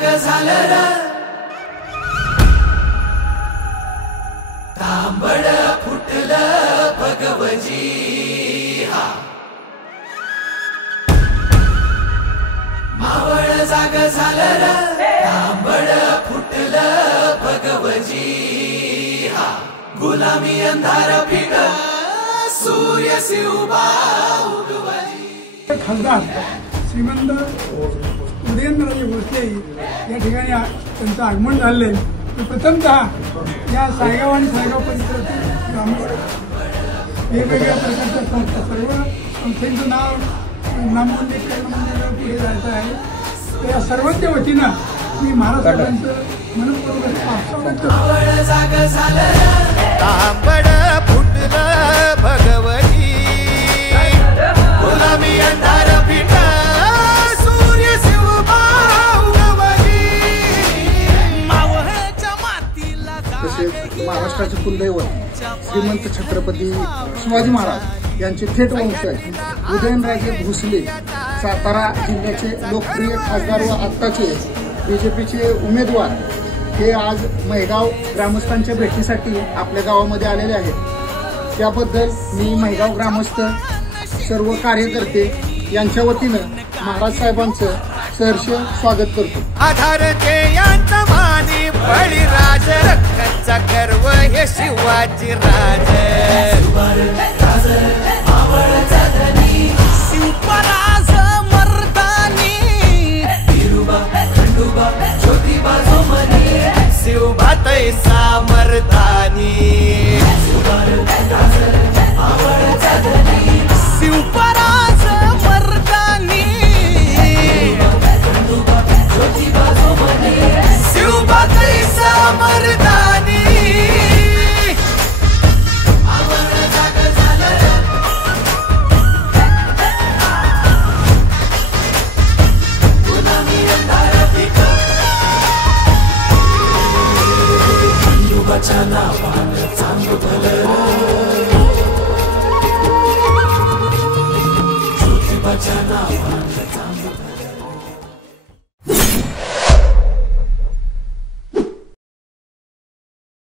जाग झालं र तांबड फुटलं भगवजी हा मावळ जाग झालं र तांबड फुटलं भगवजी हा गुलामी अंधार फिट सूर्य शिवबा उगवजी। खासदार श्रीमंत उदयनराजे भोसले या ठिकाणी त्यांचं आगमन झाले। प्रथमतः या सायगाव आणि सायगाव परिसरातील वेगवेगळ्या प्रकारच्या संस्था सर्व संस्थांचं नाव नामनोंदणी करणं पुढे जायचं आहे। त्या सर्वांच्या वतीनं मी महाराष्ट्राचं मनपूर्वक आभार व्यक्त महाराष्ट्राचे कुलदैवत श्रीमंत छत्रपती शिवाजी महाराज यांचे थेट वंशज उदयनराजे भोसले सातारा जिल्ह्याचे लोकप्रिय खासदार व आत्ताचे बीजेपीचे उमेदवार हे आज मैगाव ग्रामस्थांच्या भेटीसाठी आपल्या गावामध्ये आलेले आहेत। त्याबद्दल मी मैगाव ग्रामस्थ सर्व कार्यकर्ते यांच्या वतीनं महाराज साहेबांचं सहर्ष स्वागत करतो। बळीराज रक्काचा गर्व हे शिवाजी राज शिवपराज मर्दानी ज्योतिबा जोमनी शिवबा तैसा मर्दानी शिवपराज मर्दानी ज्योतिबा जोमनी शिवबा तैसा मर्दानी बचाना पान चांग भलं ज्योती बचाना